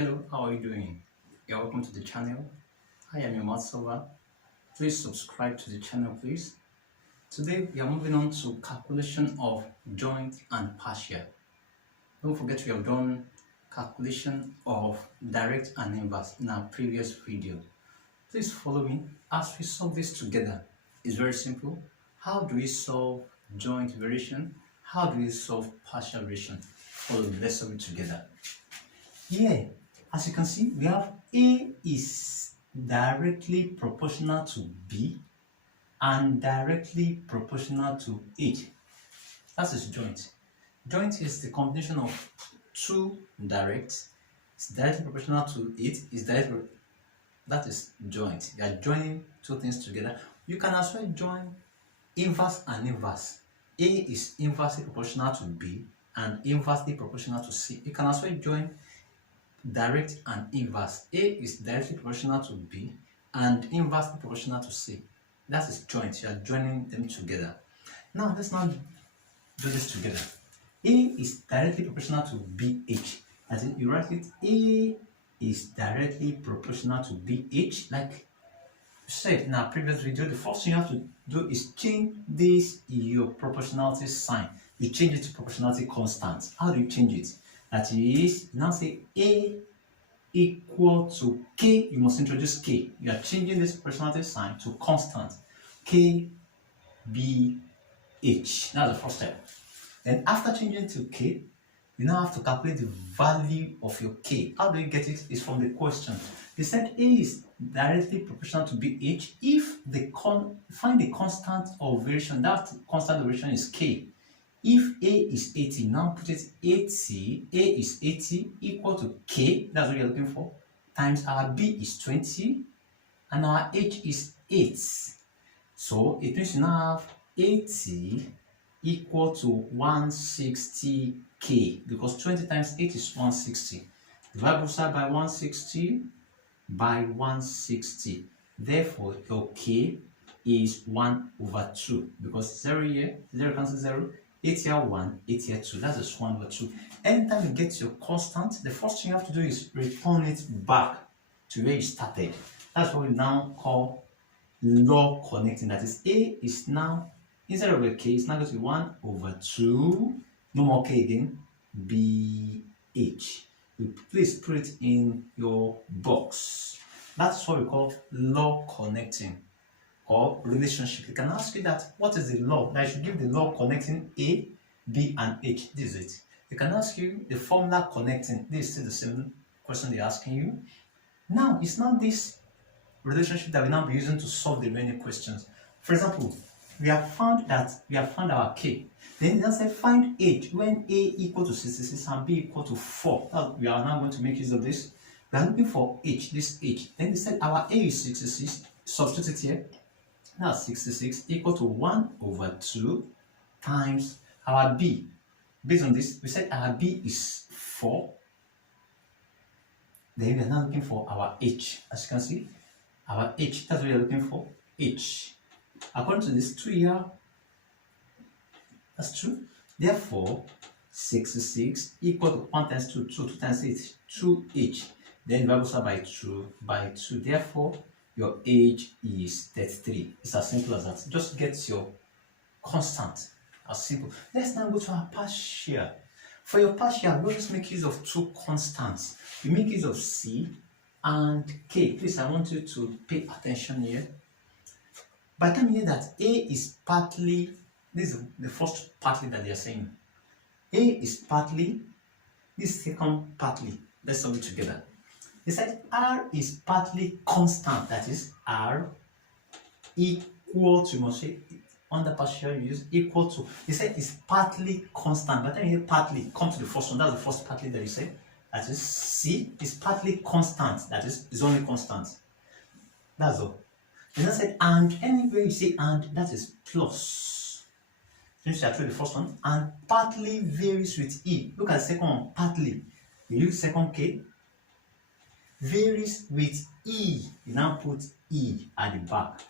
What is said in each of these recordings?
Hello, how are you doing? You're welcome to the channel. I am your math solver. Please subscribe to the channel, please. Today we are moving on to calculation of joint and partial. Don't forget we have done calculation of direct and inverse in our previous video. Please follow me as we solve this together. It's very simple. How do we solve joint variation? How do we solve partial variation? Follow me, let's solve it together. Here, as you can see, we have A is directly proportional to B and directly proportional to H. That is joint. Joint is the combination of two directs. It's directly proportional to it. That is joint. You are joining two things together. You can as well join inverse and inverse. A is inversely proportional to B and inversely proportional to C. You can as well join direct and inverse. A is directly proportional to B and inversely proportional to C. That is joint. You are joining them together. Now let's now do this together. A is directly proportional to BH. As in, you write it, A is directly proportional to BH. Like we said in our previous video, the first thing you have to do is change this your proportionality sign. You change it to proportionality constant. How do you change it? That is, now say A equal to K. You must introduce K. You are changing this proportionality sign to constant. K, B, H. That's the first step. Then after changing to K, you now have to calculate the value of your K. How do you get it? It's from the question. They said A is directly proportional to BH if find the constant of variation. That constant of variation is K. If A is 80, now put it 80, A is 80 equal to K, that's what you're looking for, times our B is 20, and our H is 8. So it means you now have 80 equal to 160K, because 20 times 8 is 160. Divide both sides by 160 by 160. Therefore, your K is 1/2, because 0 here, 0 cancels 0, 8 here 1, 8 here 2, that's just 1/2. Anytime you get your constant, the first thing you have to do is return it back to where you started. That's what we now call log connecting. That is, A is now, instead of a K, it's now going to be 1/2, no more K again, BH. Please put it in your box. That's what we call log connecting or relationship. You can ask you that, what is the law? That I should give the law connecting A, B, and H. This is it. They can ask you the formula connecting. This is still the same question they're asking you. Now, it's not this relationship that we now be using to solve the remaining questions. For example, we have found our K. Then they say find H when A equal to 66 and B equal to 4. Now, we are now going to make use of this. We are looking for H, this H. Then they said our A is 66. Substitute it here. Now 66 equal to 1/2 times our B. Based on this, we said our B is 4. Then we are now looking for our H. As you can see, our H, that's what we are looking for, H. According to this, 2 here, that's true. Therefore, 66 equal to 1 times 2, 2 times 8, 2H. Then divide both by 2 by 2. Therefore, your age is 33. It's as simple as that. Just get your constant. As simple. Let's now go to our partial. For your partial, we always make use of two constants. We make use of C and K. Please, I want you to pay attention here. By the time you hear that A is partly, this is the first partly that they are saying. A is partly, this second partly. Let's solve it together. They said R is partly constant, that is R equal to, you must say, under partial you use equal to. They said it's partly constant. By the time you hear partly, come to the first one, that's the first partly that you say. That is C is partly constant, that is only constant. That's all. Then I said and, anywhere you say and, that is plus. Since I tried the first one, and partly varies with E. Look at the second one, partly. You use second K. Varies with E. You now put E at the back.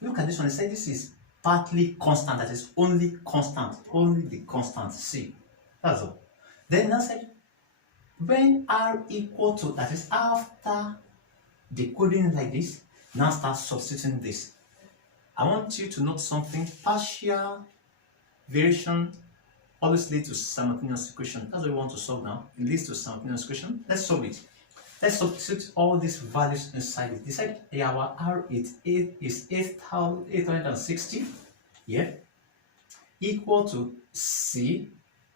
Look at this one. They say this is partly constant. That is only constant. Only the constant C. That's all. Then I said When r equal to, that is after decoding like this, now start substituting this. I want you to note something. Partial variation always leads to simultaneous equation. That's what we want to solve now. It leads to simultaneous equation. Let's solve it. Let's substitute all these values inside it. Decide our r is 860, yeah, equal to c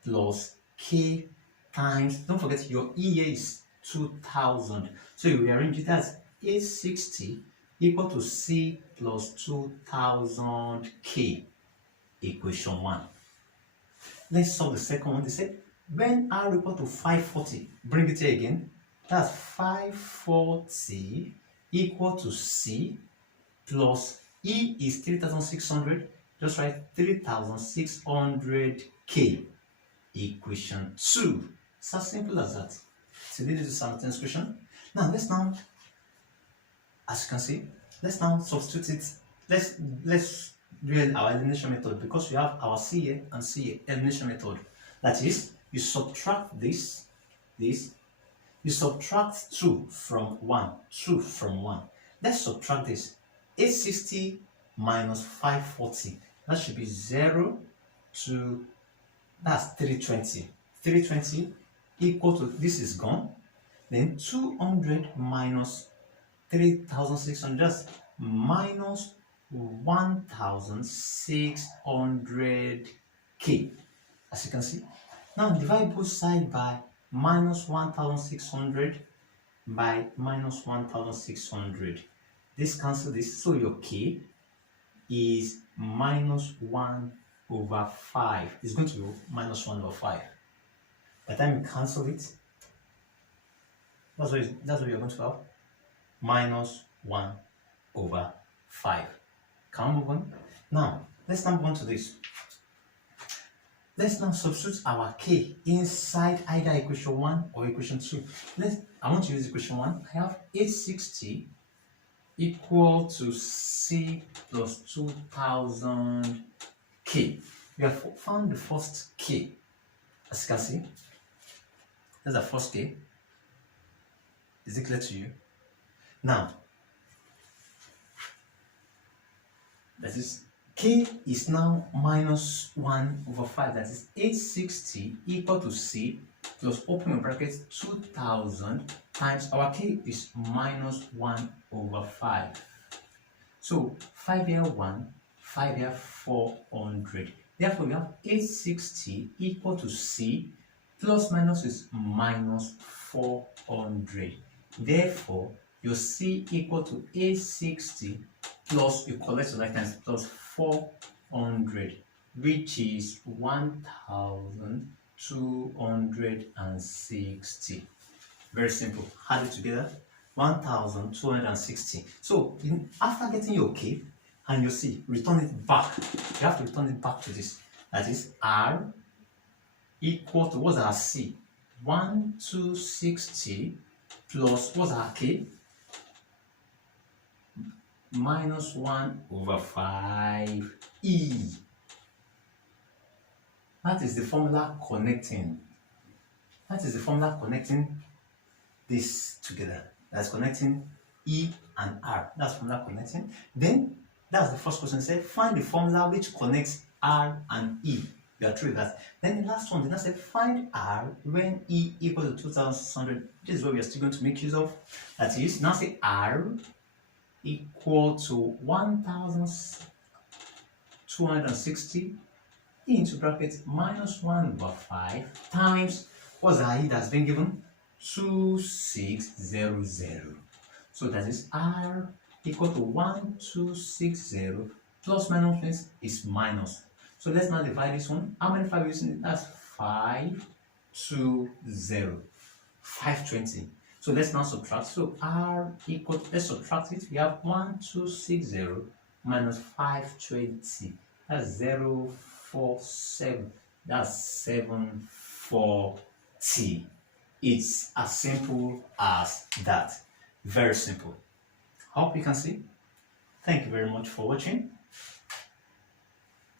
plus k times, don't forget your EA is 2000. So you rearrange it as 860 equal to c plus 2000k, equation 1. Let's solve the second one. They said when r equal to 540, bring it here again. That's 540 equal to c plus e is 3600. Just write 3600k, equation 2. It's as simple as that. So this is a simultaneous equation. Now as you can see, let's now substitute it. Let's do our elimination method, because we have our CA and CA elimination method. That is, you subtract this, you subtract 2 from 1, 2 from 1. Let's subtract this. 860 minus 540. That should be 0 to, that's 320. 320 equal to, this is gone. Then 200 minus 3600, that's minus 1600k. As you can see. Now divide both sides by minus 1600 by minus 1600. This cancel this, so your k is minus 1 over 5. It's going to be minus 1 over 5. By the time you cancel it, that's what you're going to have. Minus 1 over 5. Can we move on? Now, let's now move on to this. Let's now substitute our k inside either equation 1 or equation 2. I want to use equation 1. I have 860 equal to c plus 2000k. We have found the first k. As you can see, that's the first k. Is it clear to you? Now, that is, k is now minus 1 over 5. That is 860 equal to c plus open bracket 2000 times our k is minus 1 over 5. So 5 here 1, 5 here 400. Therefore, we have 860 equal to c plus minus is minus 400. Therefore, your c equal to 860 plus, you collect the right hands, plus 400, which is 1260. Very simple. Add it together, 1260. So after getting your k and your c, return it back. You have to return it back to this. That is r equal to, what's our c? 1260 plus, what's our k? Minus 1 over 5e. That is the formula connecting. That is the formula connecting this together. That's connecting e and r. That's formula connecting. Then that's the first question. Say find the formula which connects r and e. You are through that. Then the last one, then I said find r when e equal to 2600. This is what we are still going to make use of. That is, now say r equal to 1260 into bracket minus 1 over 5 times, what's the e that's been given? 2600. So that is r equal to 1260 plus minus is minus. So let's now divide this one. How many 5 using it? That's 520. 520. So let's now subtract. So r equal to, let's subtract it. We have 1260 minus 520. That's 047. That's 740. It's as simple as that. Very simple. Hope you can see. Thank you very much for watching.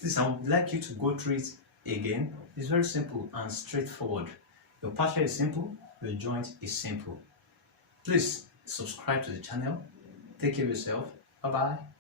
Please, I would like you to go through it again. It's very simple and straightforward. Your partial is simple. your joint is simple. Please subscribe to the channel. Take care of yourself. Bye bye.